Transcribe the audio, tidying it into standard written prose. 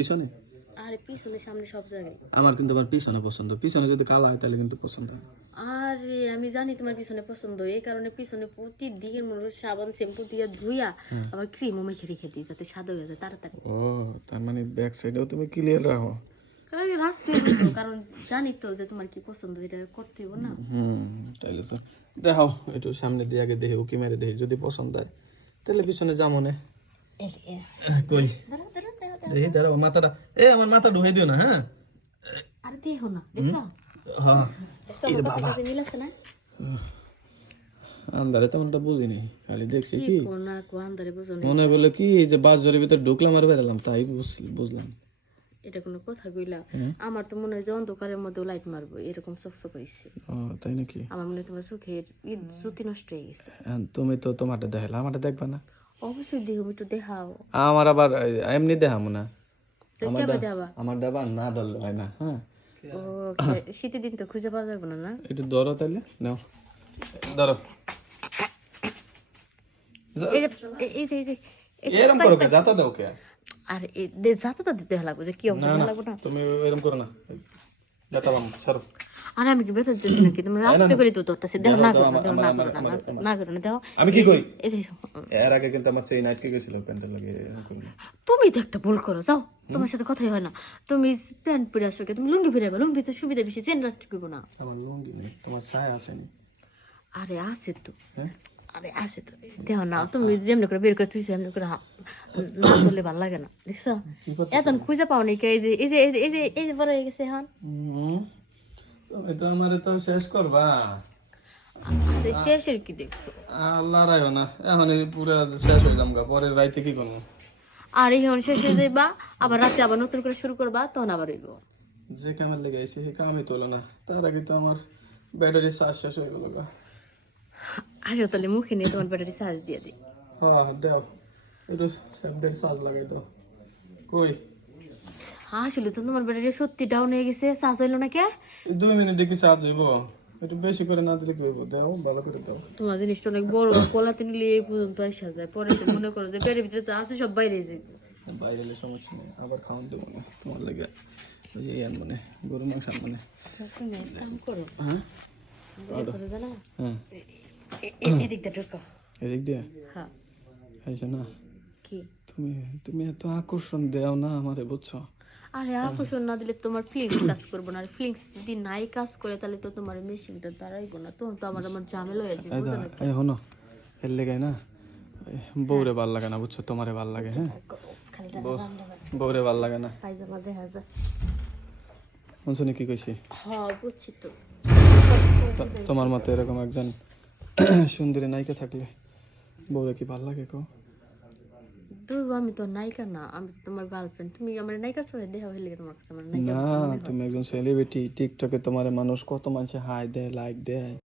পিছনে? আরে পিছনে সামনে সব জায়গায়। আমার কিন্তু আবার পিছনে পছন্দ, পিছনে যদি কালো হয় তাহলে কিন্তু পছন্দ হয়। আরে আমি জানি তোমার পিছনে পছন্দ, এই কারণে পিছনে প্রতিদিন মনে হয় সাবান শ্যাম্পু দিয়ে ধুইয়া আবার ক্রিমও মেখে রেখে দিই যাতে সাদা হয়ে যায় তাড়াতাড়ি। ও তার মানে ব্যাক সাইডেও তুমি ক্লিয়ার রাখো। রাখতে হবে তো, কারণ জানি তো যে তোমার কি পছন্দ, এটা করতে হবে না। তাইলে তো দেখাও একটু সামনে দিয়ে আগে দেখি, উকি মেরে দেখি, যদি পছন্দ হয় তাহলে পিছনে যাবো না। কই দেখি দাঁড়াও, মাথাটা আমার মাথা ঢুকে দিও না। হ্যাঁ আরে দেখো না, দেখছো হ্যাঁ মিল আছে না? আন্দারে তেমনটা বুঝিনি, খালি দেখছি কি না আন্দারে বুঝো না, মনে বলে কি যে বাস জলের ভিতরে ঢুকলাম আর বেরালাম, তাই বুঝলাম। এটা কোনো কথা কইলা? আমার তো মনে হয় যে অন্ধকারের মধ্যে লাইট মারবো এরকম চকচক হয়েছে। ও তাই নাকি? আমার মনে হয় তোমার চোখের জ্যোতি নষ্ট হয়ে গেছে। তুমি তো তোমারটা দেখালে, আমারটা দেখবা না? অবশ্যই দেখো, একটু দেখাও। আমার আবার এমনি দেখাবো না, দেবা আমার ডাবা না ধরলে হয় না। হ্যাঁ ও শীতের দিন তো খুঁজে পাওয়া যাবে না। না একটু ধরো তাহলে, নাও ধরো। এরকম করো কে? যাতা দাও কে? আর যাতা দিতে লাগবে যে কি অবস্থা লাগবে না। তুমি এরকম করো না, যাতা বাম ছাড়ো। আর আমি কি বেতন দিতেছি নাকি? তুমি রাস্তা করে তো ধরতেছি। দেখো না করো না, দেখো না করো না, না করো না, দেখো আমি কি করি? এই যে এর আগে কিন্তু আমার সেই নাইটকে গেছিল প্যান্টের লাগে, এরকম করি না। তুমি তো একটা ভুল করো, যাও, তোমার সাথে কথাই হয় না। তুমি প্যান্ট পরে আসো কে? তুমি লুঙ্গি পরে লুঙ্গি তো সুবিধা বেশি, চেন রাখবো না। আমার লুঙ্গি নেই, তোমার ছায়া আসেনি। আরে আছে তো, হ্যাঁ আরে আছে তো, দেখো না তুমি যেমনি করে বের করে তুইছো এমনি করে না করলে ভালো লাগে না। দেখছো এখন খুঁজে পাও নি কে? এই যে এই যে এই যে এই যে এই যে বড় হয়ে গেছে এখন। তুমি তো আমারে তো শেষ করবা। আরে শেষের কি দেখছো? আল্লাহ রাখো না, এখন পুরো শেষ হয়ে যাম গা, পরে রাইতে কি করবো? আর এই এখন শেষ হয়ে যাইবা, আবার রাতে আবার নতুন করে শুরু করবা, তখন আবার হইব। যে কামের লেগে আইছি সে কামই তোলো না, তার আগে তো আমার ব্যাটারি চার্জ শেষ হয়ে গেল গা। আসো তাহলে মুখে নিয়ে তোমার ব্যাটারি চার্জ দিয়ে দিই। হ্যাঁ দাও একটু ব্যাটারি চার্জ লাগাই দাও। কই আসলে তো তোমার ব্যাটারি সত্যি ডাউন হয়ে গেছে, চার্জ হইলো না কে? 2 মিনিটে কি চার্জ হইব? একটু বেশি করে না দিলে কি হইব? দাও ভালো করে দাও। তোমার জিনিসটা অনেক বড়, কলাতে নিলে এই পর্যন্ত আসা যায়, পরে তো মনে করো যে ব্যাটারির ভিতরে যা আছে সব বাইরে যাবে। বাইরে এলে সমস্যা নেই, আবার খাওয়ান দেবো না তোমার লেগে। ওই যে ইয়ান মানে গরু মাংস মানে। তুমি এক কাম করো, হ্যাঁ জানা হ্যাঁ এদিক দিয়ে ঢুকো। এদিক দিয়ে হ্যাঁ আইসো না। কি তুমি তুমি এত আকর্ষণ দেও না আমারে, বুঝছো? আরে আকর্ষণ না দিলে তোমার ফিলিংস কাজ করবো না, আর ফিলিংস যদি নাই কাজ করে তাহলে তো তোমার মেশিনটা দাঁড়াইবো না, তখন তো আমার ঝামেলা হয়ে যাবে, বুঝো নাকি? এই হনো এর লেগে না বউরে ভাল লাগে না, বুঝছো? তোমারে ভাল লাগে। হ্যাঁ বউরে ভাল লাগে না। পায়জামা দেখা যায়। শুনছো কি কইছি? হ্যাঁ বুঝছি তো। তোমার মতো এরকম একজন সুন্দরী নায়িকা থাকলে বউরে কি ভাল লাগে কো? দূর, আমি তো নায়িকা না, আমি তো তোমার গার্লফ্রেন্ড। তুমি আমার নায়িকা চলে দেখা হইলে তোমার কাছে আমার নায়িকা না তুমি একজন সেলিব্রিটি, টিকটকে তোমার মানুষ কত মানুষ হাই দেয়, লাইক দেয়।